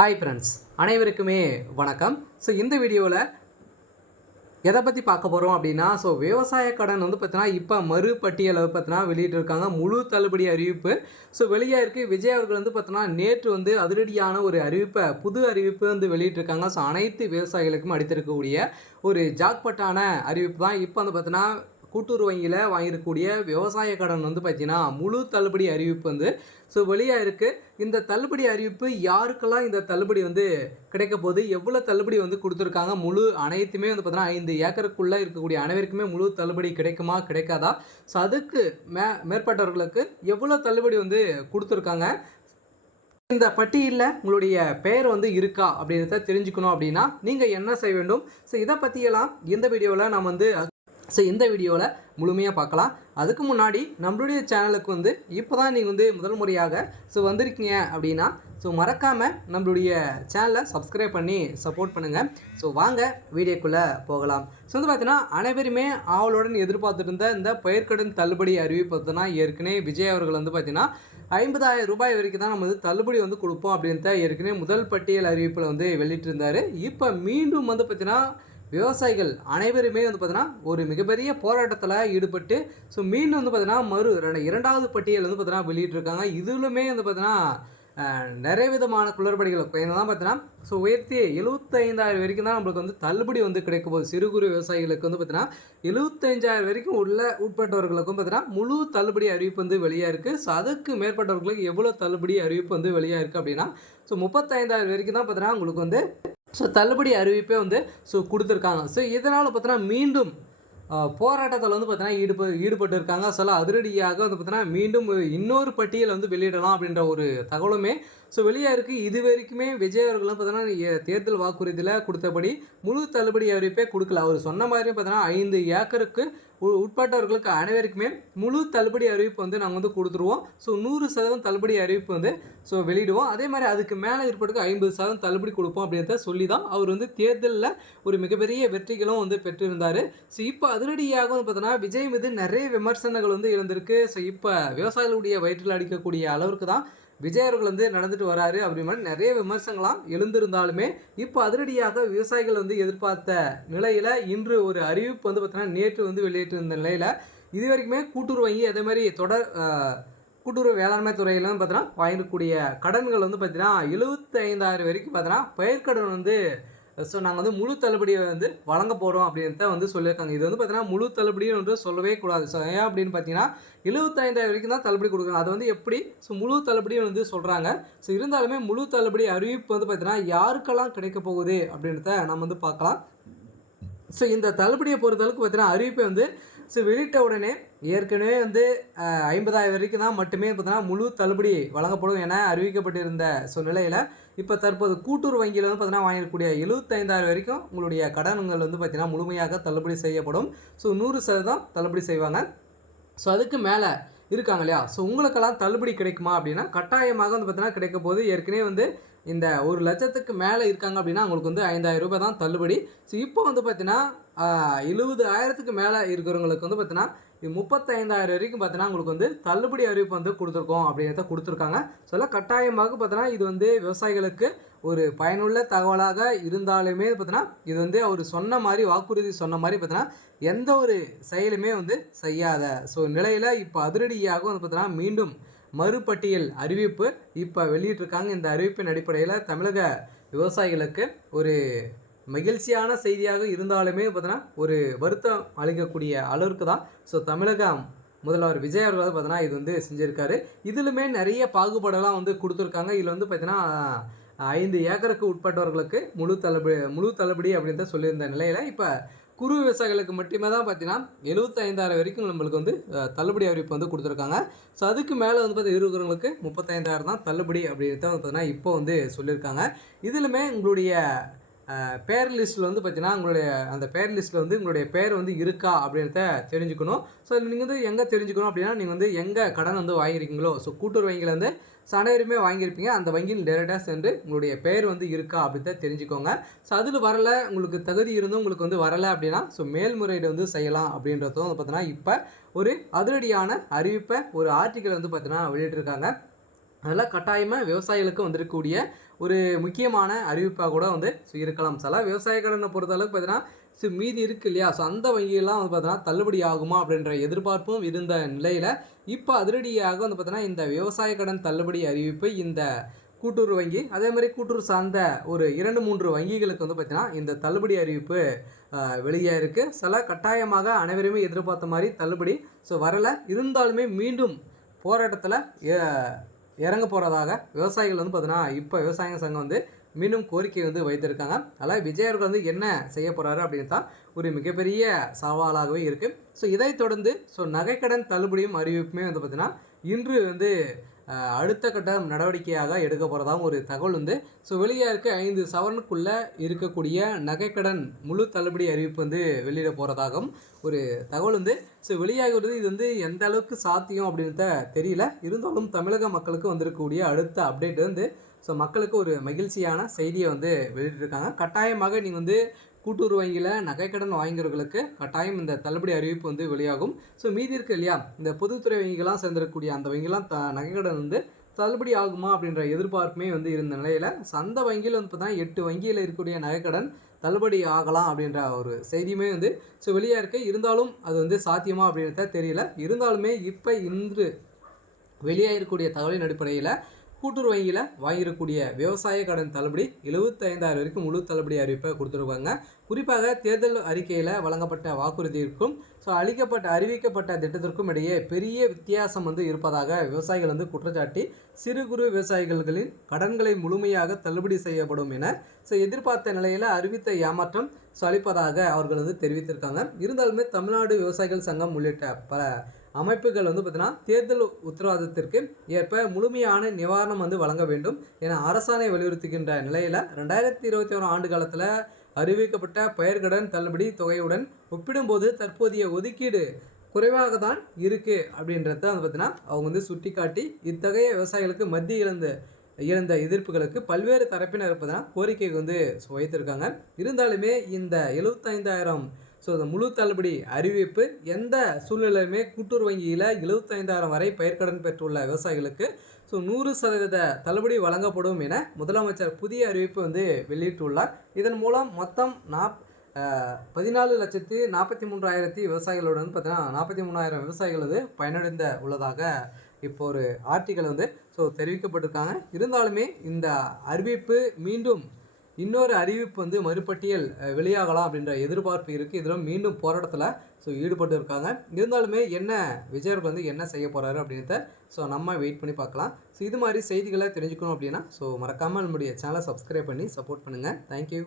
Hi friends, அனைவருக்குமே வணக்கம். இந்த வீடியோவில் எதை பற்றி பார்க்க போகிறோம் அப்படின்னா, விவசாய கடன் பார்த்தீங்கன்னா இப்போ மறுபட்டியலை பார்த்தீங்கன்னா வெளியிட்டிருக்காங்க. முழு தள்ளுபடி அறிவிப்பு வெளியாக இருக்குது. விஜய் அவர்கள் பார்த்தீங்கன்னா நேற்று அதிரடியான ஒரு புது அறிவிப்பு வெளியிட்டிருக்காங்க. அனைத்து விவசாயிகளுக்கும் அடித்திருக்கக்கூடிய ஒரு ஜாக்பாட்டான அறிவிப்பு தான். இப்போ பார்த்தீங்கன்னா கூட்டுறவு வங்கியில் வாங்கியிருக்கக்கூடிய விவசாய கடன் பார்த்தீங்கன்னா முழு தள்ளுபடி அறிவிப்பு வெளியாக இருக்குது. இந்த தள்ளுபடி அறிவிப்பு யாருக்கெல்லாம் இந்த தள்ளுபடி கிடைக்க போகுது, எவ்வளோ தள்ளுபடி கொடுத்துருக்காங்க, முழு அனைத்துமே பார்த்தீங்கன்னா 5 ஏக்கருக்குள்ளே இருக்கக்கூடிய அனைவருக்குமே முழு தள்ளுபடி கிடைக்குமா கிடைக்காதா, அதுக்கு மேற்பட்டவர்களுக்கு எவ்வளோ தள்ளுபடி கொடுத்துருக்காங்க, இந்த பட்டியலில் உங்களுடைய பெயர் இருக்கா அப்படின்றத தெரிஞ்சுக்கணும் அப்படின்னா நீங்கள் என்ன செய்ய வேண்டும். இதை பற்றியெல்லாம் இந்த வீடியோவில் நம்ம இந்த வீடியோவில் முழுமையாக பார்க்கலாம். அதுக்கு முன்னாடி நம்மளுடைய சேனலுக்கு இப்போ தான் நீங்கள் முதல் முறையாக வந்திருக்கீங்க அப்படின்னா மறக்காமல் நம்மளுடைய சேனலை சப்ஸ்கிரைப் பண்ணி சப்போர்ட் பண்ணுங்கள். வாங்க வீடியோக்குள்ளே போகலாம். பார்த்தீங்கன்னா அனைவருமே ஆவலுடன் எதிர்பார்த்துட்டு இருந்த இந்த பயிர்க்கடன் தள்ளுபடி அறிவிப்பு பார்த்தீங்கன்னா ஏற்கனவே விஜய் அவர்கள் பார்த்தீங்கன்னா 50,000 ரூபாய் வரைக்கும் தான் நம்ம தள்ளுபடி கொடுப்போம் அப்படின்ட்டு ஏற்கனவே முதல் பட்டியல் அறிவிப்பில் வெளியிட்டிருந்தார். இப்போ மீண்டும் பார்த்தீங்கன்னா விவசாயிகள் அனைவருமே பார்த்தீங்கன்னா ஒரு மிகப்பெரிய போராட்டத்தில் ஈடுபட்டு மீண்டும் பார்த்தீங்கன்னா இரண்டாவது பட்டியல் பார்த்தீங்கன்னா வெளியிட்டிருக்காங்க. இதுலுமே பார்த்தீங்கன்னா நிறைய விதமான குளறுபடிகள் தான் பார்த்தீங்கன்னா உயர்த்தி 75,000 வரைக்கும் தான் நம்மளுக்கு தள்ளுபடி கிடைக்க போகுது. சிறு குறு விவசாயிகளுக்கு பார்த்தீங்கன்னா 75,000 வரைக்கும் உட்பட்டவர்களுக்கும் பார்த்தீங்கன்னா முழு தள்ளுபடி அறிவிப்பு வெளியாக இருக்குது. அதுக்கு மேற்பட்டவர்களுக்கு எவ்வளோ தள்ளுபடி அறிவிப்பு வெளியாக இருக்குது அப்படின்னா 35,000 வரைக்கும் தான் பார்த்தீங்கன்னா உங்களுக்கு தள்ளுபடி அறிவிப்பே கொடுத்துருக்காங்க. இதனால் பார்த்தீங்கன்னா மீண்டும் போராட்டத்தில் பார்த்தீங்கன்னா ஈடுபட்டு இருக்காங்க. அதிரடியாக பார்த்தீங்கன்னா மீண்டும் இன்னொரு பட்டியல் வெளியிடலாம் அப்படின்ற ஒரு தகவலுமே வெளியாக இருக்குது. இது வரைக்குமே விஜய் அவர்களும் பார்த்தீங்கன்னா தேர்தல் வாக்குறுதியில் கொடுத்தபடி முழு தள்ளுபடி அறிவிப்பே கொடுக்கல. அவர் சொன்ன மாதிரி பார்த்தீங்கன்னா 5 ஏக்கருக்கு உட்பட்டவர்களுக்கு அனைவருக்குமே முழு தள்ளுபடி அறிவிப்பு நாங்கள் கொடுத்துருவோம். 100% தள்ளுபடி அறிவிப்பு வெளியிடுவோம். அதே மாதிரி அதுக்கு மேலே இருப்பதுக்கு 50% தள்ளுபடி கொடுப்போம் அப்படின்றத சொல்லி தான் அவர் தேர்தலில் ஒரு மிகப்பெரிய வெற்றிகளும் பெற்றிருந்தார். இப்போ அதிரடியாக பார்த்தீங்கன்னா விஜய் மீது நிறைய விமர்சனங்கள் இருந்திருக்கு. இப்போ விவசாயிகளுடைய வயிற்றில் அடிக்கக்கூடிய அளவுக்கு தான் விஜய் அவர்கள் நடந்துட்டு வராரு அப்படி மாதிரி நிறைய விமர்சனங்களாம் எழுந்திருந்தாலுமே இப்போ அதிரடியாக விவசாயிகள் எதிர்பார்த்த நிலையில் இன்று ஒரு அறிவிப்பு பார்த்தீங்கன்னா நேற்று வெளியிட்டிருந்த நிலையில் இது வரைக்குமே கூட்டுறவு வங்கி அதே மாதிரி கூட்டுறவு வேளாண்மை துறையிலும் பார்த்தீங்கன்னா வாங்கக்கூடிய கடன்கள் பார்த்தீங்கன்னா 75,000 வரைக்கும் பார்த்தீங்கன்னா பயிர்க்கடன் நாங்கள் முழு தள்ளுபடியை வழங்க போகிறோம் அப்படின்ட்டு சொல்லியிருக்காங்க. இது பார்த்தீங்கன்னா முழு தள்ளுபடின்னு சொல்லவே கூடாது. ஏன் அப்படின்னு பார்த்தீங்கன்னா 75,000 வரைக்கும் தான் தள்ளுபடி கொடுக்குறாங்க. அது எப்படி முழு தள்ளுபடியும் சொல்கிறாங்க. இருந்தாலுமே முழு தள்ளுபடி அறிவிப்பு பார்த்தீங்கன்னா யாருக்கெல்லாம் கிடைக்க போகுது அப்படின்றத நம்ம பார்க்கலாம். இந்த தள்ளுபடியை பொறுத்தளவுக்கு பார்த்தீங்கன்னா அறிவிப்பை வெளியிட்ட உடனே ஏற்கனவே 50,000 வரைக்கும் தான் மட்டுமே பார்த்தீங்கன்னா முழு தள்ளுபடி வழங்கப்படும் என அறிவிக்கப்பட்டிருந்த நிலையில் இப்போ தற்போது கூட்டுறவு வங்கியில் பார்த்தீங்கன்னா வாங்கக்கூடிய 75,000 வரைக்கும் உங்களுடைய கடன்கள் பார்த்தீங்கன்னா முழுமையாக தள்ளுபடி செய்யப்படும். 100% தள்ளுபடி செய்வாங்க. அதுக்கு மேலே இருக்காங்க இல்லையா, உங்களுக்கெல்லாம் தள்ளுபடி கிடைக்குமா அப்படின்னா கட்டாயமாக பார்த்தீங்கன்னா கிடைக்க போது. ஏற்கனவே இந்த 1 லட்சத்துக்கு மேலே இருக்காங்க அப்படின்னா உங்களுக்கு 5,000 ரூபாய் தான் தள்ளுபடி. இப்போ பார்த்தீங்கன்னா 70,000க்கு மேலே இருக்கிறவங்களுக்கு பார்த்தீங்கன்னா 35,000 வரைக்கும் பார்த்தீங்கன்னா உங்களுக்கு தள்ளுபடி அறிவிப்பு கொடுத்துருக்கோம் அப்படிங்கிறத கொடுத்துருக்காங்க. கட்டாயமாக பார்த்தீங்கன்னா இது விவசாயிகளுக்கு ஒரு பயனுள்ள தகவலாக இருந்தாலுமே பார்த்தீங்கன்னா இது அவர் சொன்ன மாதிரி வாக்குறுதி சொன்ன மாதிரி பார்த்தீங்கன்னா எந்த ஒரு செயலுமே செய்யாத நிலையில் இப்போ அதிரடியாக பார்த்தீங்கன்னா மீண்டும் மறுபட்டியல் அறிவிப்பு இப்போ வெளியிட்டிருக்காங்க. இந்த அறிவிப்பின் அடிப்படையில் தமிழக விவசாயிகளுக்கு ஒரு மகிழ்ச்சியான செய்தியாக இருந்தாலுமே பார்த்தீங்கன்னா ஒரு வருத்தம் அளிக்கக்கூடிய அளவுக்கு தான் தமிழக முதல்வர் விஜய் அவர்கள் பார்த்தீங்கன்னா இது செஞ்சுருக்காரு. இதிலுமே நிறைய பாகுபாடெல்லாம் கொடுத்துருக்காங்க. இதில் பார்த்தீங்கன்னா 5 ஏக்கருக்கு உட்பட்டவர்களுக்கு முழு தள்ளுபடி அப்படின்றத சொல்லியிருந்த நிலையில் இப்போ குறு விவசாயிகளுக்கு மட்டுமே தான் பார்த்தீங்கன்னா 75,000 வரைக்கும் நம்மளுக்கு தள்ளுபடி அறிவிப்பு கொடுத்துருக்காங்க. அதுக்கு மேலே இருக்கிறவங்களுக்கு 35,000 தான் தள்ளுபடி அப்படின்றத பார்த்தீங்கன்னா இப்போ சொல்லியிருக்காங்க. இதிலுமே உங்களுடைய பேர் லிஸ்ட்டில் பார்த்தீங்கன்னா உங்களுடைய அந்த பேர் லிஸ்ட்டில் உங்களுடைய பேர் இருக்கா அப்படின்றத தெரிஞ்சுக்கணும். நீங்கள் எங்கே தெரிஞ்சுக்கணும் அப்படின்னா நீங்கள் எங்கே கடன் வாங்கியிருக்கீங்களோ கூட்டுறவு வங்கியில் அனைவருமே வாங்கியிருப்பீங்க. அந்த வங்கியில் டேரெக்டாக சென்று உங்களுடைய பேர் இருக்கா அப்படின்றத தெரிஞ்சுக்கோங்க. அதில் வரலை, உங்களுக்கு தகுதி இருந்தும் உங்களுக்கு வரலை அப்படின்னா மேல்முறையீடு செய்யலாம் அப்படின்றதும் பார்த்தீங்கன்னா இப்போ ஒரு அதிரடியான அறிவிப்பை ஒரு ஆர்டிக்கல் பார்த்தீங்கன்னா வெளியிட்டிருக்காங்க. அதெல்லாம் கட்டாயமாக விவசாயிகளுக்கு வந்திருக்கக்கூடிய ஒரு முக்கியமான அறிவிப்பாக கூட வந்து இருக்கலாம். சில விவசாய கடனை பொறுத்தளவுக்கு பார்த்தீங்கன்னா மீதி இருக்குது இல்லையா, ஸோ அந்த வங்கியெல்லாம் வந்து பார்த்தீங்கன்னா தள்ளுபடி ஆகுமா அப்படின்ற எதிர்பார்ப்பும் இருந்த நிலையில் இப்போ அதிரடியாக வந்து பார்த்தீங்கன்னா இந்த விவசாய கடன் தள்ளுபடி அறிவிப்பு இந்த கூட்டுறவு வங்கி அதே மாதிரி கூட்டுறவு சார்ந்த ஒரு 2-3 வங்கிகளுக்கு வந்து பார்த்தீங்கன்னா இந்த தள்ளுபடி அறிவிப்பு வெளியே இருக்குது. சில கட்டாயமாக அனைவருமே எதிர்பார்த்த மாதிரி தள்ளுபடி வரலை. இருந்தாலுமே மீண்டும் போராட்டத்தில் இறங்க போகிறதாக விவசாயிகள் வந்து பார்த்தீங்கன்னா இப்போ விவசாய சங்கம் வந்து மீண்டும் கோரிக்கை வந்து வைத்திருக்காங்க. அதனால் விஜய் அவர்கள் வந்து என்ன செய்ய போகிறாரு அப்படின்னு தான் ஒரு மிகப்பெரிய சவாலாகவே இருக்குது. இதைத் தொடர்ந்து நகைக்கடன் தள்ளுபடியும் அறிவிப்புமே வந்து பார்த்திங்கன்னா இன்று வந்து அடுத்த கட்ட நடவடிக்கையாக எடுக்க போகிறதாகவும் ஒரு தகவல் வந்து வெளியாக இருக்க 5 சவரனுக்குள்ளே இருக்கக்கூடிய நகைக்கடன் முழு தள்ளுபடி அறிவிப்பு வந்து வெளியிட போகிறதாகவும் ஒரு தகவல் வந்து வெளியாகி வருது. இது வந்து எந்த அளவுக்கு சாத்தியம் அப்படின்றத தெரியல. இருந்தாலும் தமிழக மக்களுக்கு வந்திருக்கக்கூடிய அடுத்த அப்டேட் வந்து மக்களுக்கு ஒரு மகிழ்ச்சியான செய்தியை வந்து வெளியிட்டிருக்காங்க. கட்டாயமாக நீங்கள் வந்து கூட்டுறவு வங்கியில் நகைக்கடன் வாங்கியவர்களுக்கு கட்டாயம் இந்த தள்ளுபடி அறிவிப்பு வந்து வெளியாகும். மீதி இருக்கு இல்லையா, இந்த பொதுத்துறை வங்கிகளாம் சேர்ந்திருக்கக்கூடிய அந்த வங்கிலாம் நகைக்கடன் வந்து தள்ளுபடி ஆகுமா அப்படின்ற எதிர்பார்ப்புமே வந்து இருந்த நிலையில் அந்த வங்கியில் வந்து பார்த்தீங்கன்னா 8 வங்கியில் இருக்கக்கூடிய நகைக்கடன் தள்ளுபடி ஆகலாம் அப்படின்ற ஒரு செய்தியுமே வந்து வெளியாக இருக்குது. இருந்தாலும் அது வந்து சாத்தியமா அப்படின்றத தெரியல. இருந்தாலுமே இப்போ இன்று வெளியாக இருக்கக்கூடிய தகவலின் அடிப்படையில் கூட்டுறவு வங்கியில் வாங்கியிருக்கக்கூடிய விவசாய கடன் தள்ளுபடி 75,000 வரைக்கும் முழு தள்ளுபடி அறிவிப்பை கொடுத்துருவாங்க. குறிப்பாக தேர்தல் அறிக்கையில் வழங்கப்பட்ட வாக்குறுதிக்கும் அறிவிக்கப்பட்ட திட்டத்திற்கும் இடையே பெரிய வித்தியாசம் வந்து இருப்பதாக விவசாயிகள் வந்து குற்றச்சாட்டி சிறு குறு விவசாயிகளின் கடன்களை முழுமையாக தள்ளுபடி செய்யப்படும் என எதிர்பார்த்த நிலையில் அறிவித்த ஏமாற்றம் அளிப்பதாக அவர்கள் வந்து தெரிவித்திருக்காங்க. இருந்தாலுமே தமிழ்நாடு விவசாயிகள் சங்கம் உள்ளிட்ட பல அமைப்புகள் வந்து பார்த்தீங்கன்னா தேர்தல் உத்தரவாதத்திற்கு ஏற்ப முழுமையான நிவாரணம் வந்து வழங்க வேண்டும் என அரசாணை வலியுறுத்துகின்ற நிலையில் 2021 ஆண்டு காலத்தில் அறிவிக்கப்பட்ட பயிர்க்கடன் தள்ளுபடி தொகையுடன் ஒப்பிடும்போது தற்போதைய ஒதுக்கீடு குறைவாக தான் இருக்குது அப்படின்றத வந்து பார்த்தீங்கன்னா அவங்க வந்து சுட்டி காட்டி இத்தகைய விவசாயிகளுக்கு மத்திய இழந்த எதிர்ப்புகளுக்கு பல்வேறு தரப்பினர் இருப்பதனால் கோரிக்கை வந்து வைத்திருக்காங்க. இருந்தாலுமே இந்த 75,000 இந்த முழு தள்ளுபடி அறிவிப்பு எந்த சூழ்நிலையுமே கூட்டுறவு வங்கியில் 75,000 வரை பயிர்க்கடன் பெற்றுள்ள விவசாயிகளுக்கு 100% தள்ளுபடி வழங்கப்படும் என முதலமைச்சர் புதிய அறிவிப்பு வந்து வெளியிட்டுள்ளார். இதன் மூலம் மொத்தம் 14,43,000 விவசாயிகளுடன் பார்த்தீங்கன்னா 43,000 விவசாயிகள் வந்து பயனடைந்த உள்ளதாக இப்போ ஒரு ஆர்டிக்கல் வந்து தெரிவிக்கப்பட்டிருக்காங்க. இருந்தாலுமே இந்த அறிவிப்பு மீண்டும் இன்னொரு அறிவிப்பு வந்து மறுபட்டியல் வெளியாகலாம் அப்படின்ற எதிர்பார்ப்பு இருக்குது. இதில் மீண்டும் போராட்டத்தில் ஈடுபட்டு இருக்காங்க. இருந்தாலுமே என்ன விஜய் அவர்கள் வந்து என்ன செய்ய போகிறாரு அப்படின்றத நம்ம வெயிட் பண்ணி பார்க்கலாம். இது மாதிரி செய்திகளை தெரிஞ்சுக்கணும் அப்படின்னா மறக்காமல் நம்முடைய சேனலை சப்ஸ்கிரைப் பண்ணி சப்போர்ட் பண்ணுங்கள். தேங்க்யூ.